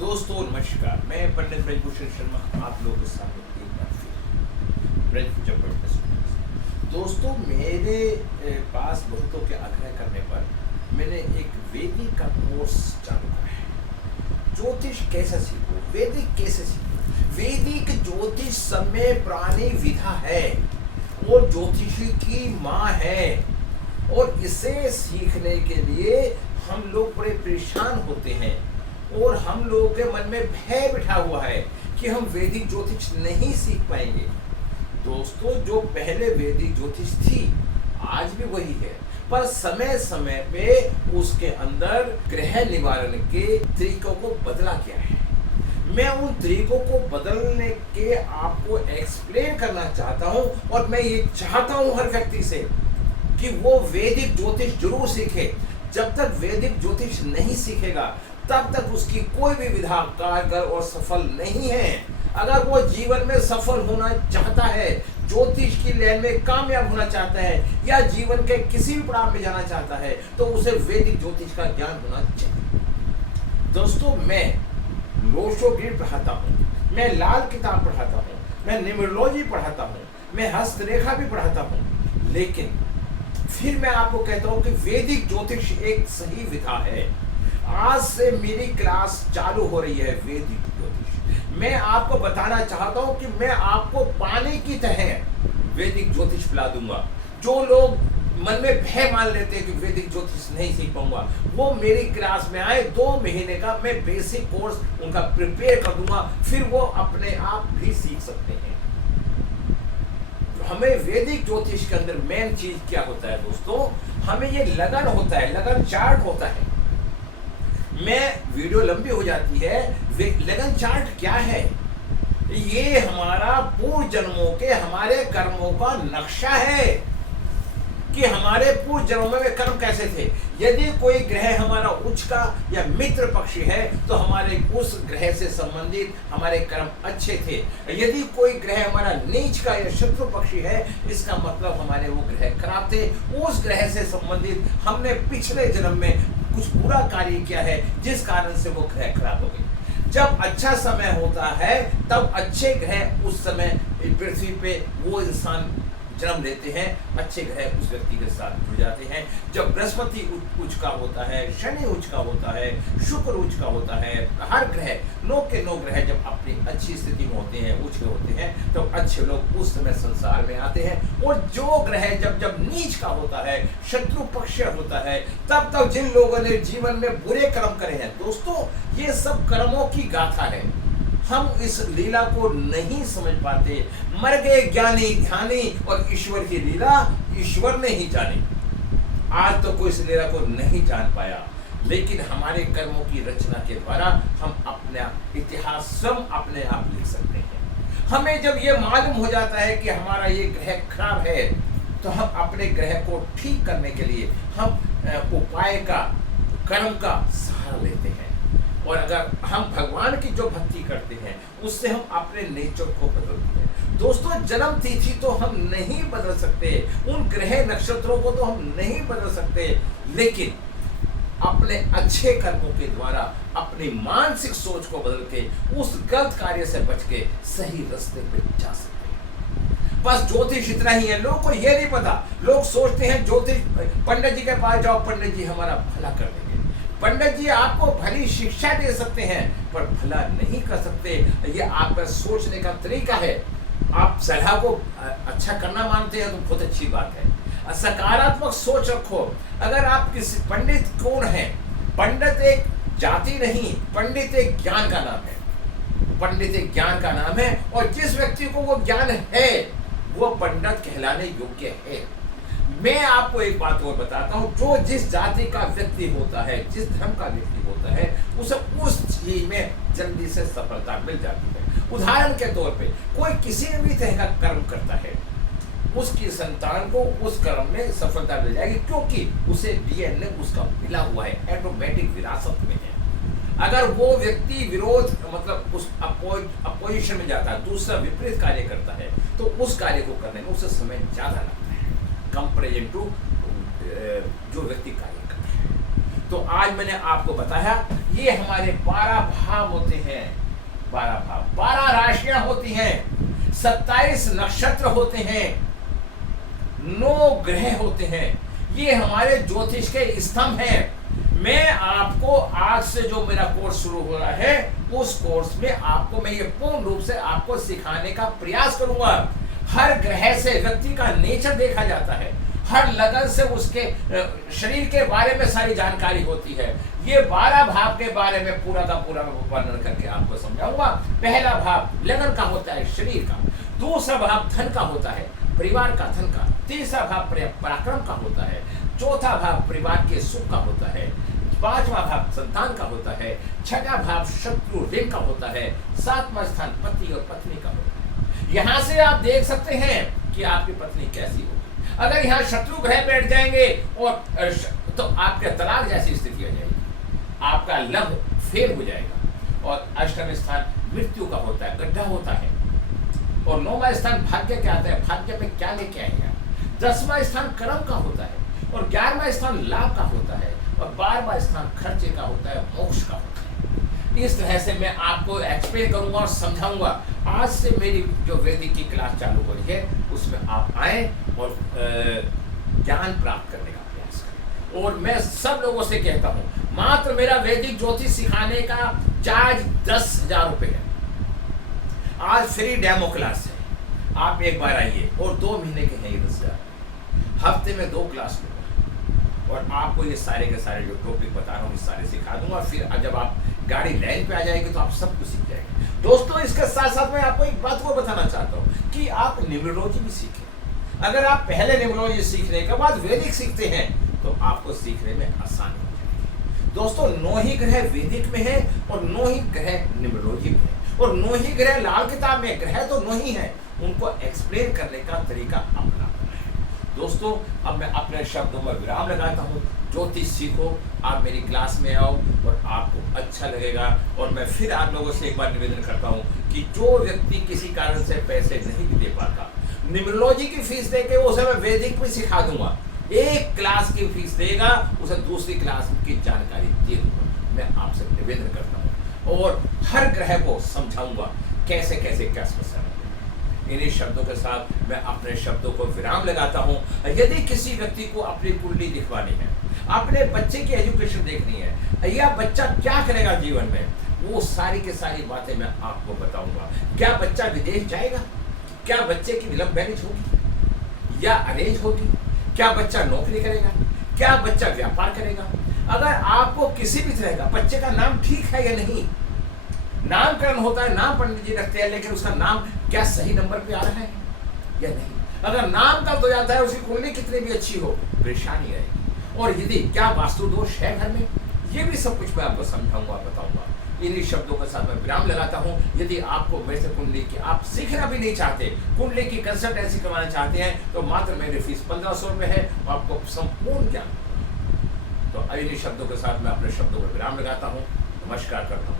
दोस्तों नमस्कार, मैं पंडित ब्रजभूषण शर्मा आप लोगों के सामने एक बार फिर ब्रज। दोस्तों मेरे पास बहुतों के आग्रह करने पर मैंने एक वैदिक का कोर्स चालू करा है। ज्योतिष कैसे सीखो, वैदिक कैसे सीखो। वैदिक ज्योतिष समय पुरानी विधा है और ज्योतिषी की माँ है, और इसे सीखने के लिए हम लोग बड़े परेशान होते हैं और हम लोगों के मन में भय बिठा हुआ है कि हम वैदिक ज्योतिष नहीं सीख पाएंगे। दोस्तों जो पहले वैदिक ज्योतिष थी आज भी वही है, पर समय समय पे उसके अंदर ग्रह निवारण के तरीकों को बदला गया है। मैं उन तरीकों को बदलने के आपको एक्सप्लेन करना चाहता हूं, और मैं ये चाहता हूं हर व्यक्ति से कि वो वैदिक ज्योतिष जरूर सीखे। जब तक वैदिक ज्योतिष नहीं सीखेगा तब तक उसकी कोई भी विधा कारगर और सफल नहीं है। अगर वो जीवन में सफल होना चाहता है, ज्योतिष की लाइन में कामयाब होना चाहता है, या जीवन के किसी भी पड़ाव में जाना चाहता है, तो उसे वैदिक ज्योतिष का ज्ञान होना चाहिए। दोस्तों मैं लोशो ग्रीड पढ़ाता हूँ, मैं लाल किताब पढ़ाता हूँ, मैं न्यूमरोलॉजी पढ़ाता हूँ, मैं हस्तरेखा भी पढ़ाता हूँ, लेकिन फिर मैं आपको कहता हूँ कि वैदिक ज्योतिष एक सही विधा है। आज से मेरी क्लास चालू हो रही है वैदिक ज्योतिष। मैं आपको बताना चाहता हूं कि मैं आपको पानी की तरह वैदिक ज्योतिष पिला दूंगा। जो लोग मन में भय मान लेते हैं कि वैदिक ज्योतिष नहीं सीख पाऊंगा, वो मेरी क्लास में आए। 2 महीने का मैं बेसिक कोर्स उनका प्रिपेयर कर दूंगा, फिर वो अपने आप भी सीख सकते हैं। हमें वैदिक ज्योतिष के अंदर मेन चीज क्या होता है दोस्तों, हमें ये लगन होता है, लगन चार्ट होता है। मैं वीडियो लंबी हो जाती है। लगन चार्ट क्या है? ये हमारा पूर्व जन्मों के हमारे कर्मों का नक्शा है कि हमारे पूर्व जन्मों में कर्म कैसे थे। यदि कोई ग्रह हमारा उच्च का या मित्र पक्षी है तो हमारे उस ग्रह से संबंधित हमारे कर्म अच्छे थे। यदि कोई ग्रह हमारा नीच का या शत्रु पक्षी है, इसका मतलब हमारे वो ग्रह खराब थे। उस ग्रह से संबंधित हमने पिछले जन्म में कुछ बुरा कार्य किया है, जिस कारण से वो ग्रह खराब हो गए। जब अच्छा समय होता है तब अच्छे ग्रह उस समय पृथ्वी पे वो इंसान जन्म लेते हैं, अच्छे ग्रह उस व्यक्ति के साथ जुड़ जाते हैं। जब बृहस्पति उच्च का होता है, शनि उच्च का होता है, शुक्र उच्च का होता है, हर ग्रह 9 के 9 ग्रह जब अपनी अच्छी स्थिति में होते हैं, उच्च के होते हैं, तो अच्छे लोग उस समय संसार में आते हैं। और जो ग्रह जब जब नीच का होता है, शत्रु पक्ष होता है, तब तब जिन लोगों ने जीवन में बुरे कर्म करे हैं, दोस्तों ये सब कर्मों की गाथा है। हम इस लीला को नहीं समझ पाते। मर गए ज्ञानी ध्यानी, और ईश्वर की लीला ईश्वर ने ही जानी। आज तो कोई इस लीला को नहीं जान पाया, लेकिन हमारे कर्मों की रचना के द्वारा हम अपना इतिहास स्वयं अपने आप लिख सकते हैं। हमें जब ये मालूम हो जाता है कि हमारा ये ग्रह खराब है, तो हम अपने ग्रह को ठीक करने के लिए हम उपाय का, कर्म का सहारा लेते हैं। और अगर हम भगवान की जो भक्ति करते हैं, उससे हम अपने नेचर को बदलते हैं। दोस्तों जन्म तिथि तो हम नहीं बदल सकते, उन ग्रह नक्षत्रों को तो हम नहीं बदल सकते, लेकिन अपने अच्छे कर्मों के द्वारा अपनी मानसिक सोच को बदल के उस गलत कार्य से बच के सही रास्ते पे जा सकते हैं। बस ज्योतिष इतना ही है। लोगों को ये नहीं पता, लोग सोचते हैं ज्योतिष पंडित जी के पास जाओ, पंडित जी हमारा भला कर देंगे। पंडित जी आपको भली शिक्षा दे सकते हैं, पर भला नहीं कर सकते। ये आपका सोचने का तरीका है। आप सलाह को अच्छा करना मानते हैं तो बहुत अच्छी बात है, सकारात्मक सोच रखो। अगर आप किसी पंडित कौन है, पंडित एक जाति नहीं, पंडित एक ज्ञान का नाम है। पंडित एक ज्ञान का नाम है, और जिस व्यक्ति को वो ज्ञान है वो पंडित कहलाने योग्य है। मैं आपको एक बात और बताता हूं, जो जिस जाति का व्यक्ति होता है, जिस धर्म का व्यक्ति होता है, उसे उस चीज में जल्दी से सफलता मिल जाती है। उदाहरण के तौर पे कोई किसी भी तरह का कर्म करता है, उसकी संतान को उस कर्म में सफलता मिल जाएगी, क्योंकि उसे डीएनए उसका मिला हुआ है, ऑटोमेटिक विरासत में है। अगर वो व्यक्ति विरोध मतलब उस अपोजिशन में जाता है, दूसरा विपरीत कार्य करता है, तो उस कार्य को करने में उसे समय ज्यादा लगता है कंपेरिजन टू जो व्यक्ति कार्य करता है। तो आज मैंने आपको बताया ये हमारे 12 भाव होते हैं, 12 भाव, 12 राशियां होती हैं, 27 नक्षत्र होते हैं, 9 ग्रह होते हैं। ये हमारे ज्योतिष के स्तंभ हैं। मैं आपको आज से जो मेरा कोर्स शुरू हो रहा है उस कोर्स में आपको मैं ये पूर्ण रूप से आपको सिखाने का प्रयास करूंगा। हर ग्रह से व्यक्ति का नेचर देखा जाता है, हर लगन से उसके शरीर के बारे में सारी जानकारी होती है। ये 12 भाव के बारे में पूरा का पूरा वर्णन करके आपको समझाऊंगा। पहला भाव लगन का होता है, शरीर का। दूसरा भाव धन का होता है, परिवार का, धन का। तीसरा भाव पराक्रम का होता है। चौथा भाव परिवार के सुख का होता है। पांचवा भाव संतान का होता है। छठा भाव शत्रु ऋण का होता है। सातवां स्थान पति और पत्नी का होता है। यहां से आप देख सकते हैं कि आपकी पत्नी कैसी होगी। अगर यहाँ शत्रु ग्रह बैठ जाएंगे और तो आपके तलाक जैसी स्थिति आ जाएगी, आपका लव फेल हो जाएगा। और अष्टम स्थान मृत्यु का होता है, गड्ढा होता है। और 9वां स्थान भाग्य क्या आता है, भाग्य में क्या लेके आएगा। 10वां स्थान कर्म का होता है और 11वां स्थान लाभ का होता है और 12वां स्थान खर्चे का होता है, मोक्ष का होता है। इस तरह से मैं आपको एक्सप्लेन करूंगा और समझाऊंगा। आज से मेरी जो वैदिक की क्लास चालू हो रही है उसमें आप आए और ज्ञान प्राप्त करने का प्रयास करें। और मैं सब लोगों से कहता हूं, मात्र मेरा वैदिक ज्योतिष सिखाने का चार्ज 10,000 रुपये है। आज फ्री डेमो क्लास है, आप एक बार आइए और 2 महीने के हैं ये 10,000। हफ्ते में 2 क्लास लूँगा और आपको ये सारे के सारे जो टॉपिक बता रहा हूँ ये सारे सिखा दूंगा। फिर जब आप गाड़ी लाइन पे आ जाएगी तो आप सब कुछ सीख जाएंगे। दोस्तों इसके साथ साथ मैं आपको एक बात को बताना चाहता हूँ कि आप न्यूमरोलॉजी भी सीखें। अगर आप पहले न्यूमरोलॉजी सीखने के बाद वैदिक सीखते हैं तो आपको सीखने में आसानी हो जाएगी। दोस्तों 9 ही ग्रह वैदिक में है और 9 ही ग्रह न्यूमरोलॉजी में है और 9 ही ग्रह लाल किताब में। ग्रह तो 9 ही है, उनको एक्सप्लेन करने का तरीका अपना है। दोस्तों अब मैं अपने शब्दों में विराम लगाता हूँ। ज्योतिष सीखो, आप मेरी क्लास में आओ और आपको अच्छा लगेगा। और मैं फिर आप लोगों से एक बार निवेदन करता हूँ कि जो व्यक्ति किसी कारण से पैसे नहीं भी दे पाता, न्यूमरोलॉजी की फीस देके उसे मैं वैदिक भी सिखा दूंगा। एक क्लास की फीस देगा, उसे दूसरी क्लास की जानकारी दे दूंगा। मैं आपसे निवेदन करता हूँ और हर ग्रह को समझाऊंगा कैसे कैसे क्या समस्या। इन्हीं शब्दों के साथ मैं अपने शब्दों को विराम लगाता हूँ। यदि किसी व्यक्ति को अपनी कुंडली दिखवानी है, अपने बच्चे की एजुकेशन देखनी है या बच्चा क्या करेगा जीवन में, वो सारी की सारी बातें मैं आपको बताऊंगा। क्या बच्चा विदेश जाएगा, क्या बच्चे की लव मैरिज होगी या अरेंज होगी, क्या बच्चा नौकरी करेगा, क्या बच्चा व्यापार करेगा। अगर आपको किसी भी तरह का बच्चे का नाम ठीक है या नहीं, नामकरण होता है, नाम पंडित जी रखते हैं, लेकिन उसका नाम क्या सही नंबर पे आ रहा है या नहीं। अगर नाम का तो जाता है, उसकी कुंडली कितनी भी अच्छी हो, परेशानी रहेगी। और यदि क्या वास्तु दोष है घर में, ये भी सब कुछ मैं आपको समझाऊंगा, बताऊंगा। इन्हीं शब्दों के साथ मैं विराम लगाता हूँ। यदि आपको मेरे से कुंडली की आप सीखना भी नहीं चाहते, कुंडली की कंसल्टेंसी करवाना चाहते हैं, तो मात्र मेरी फीस 1500 रुपये है, आपको संपूर्ण ज्ञान। तो इन्हीं शब्दों के साथ मैं अपने शब्दों पर विराम लगाता हूँ। नमस्कार करता हूँ।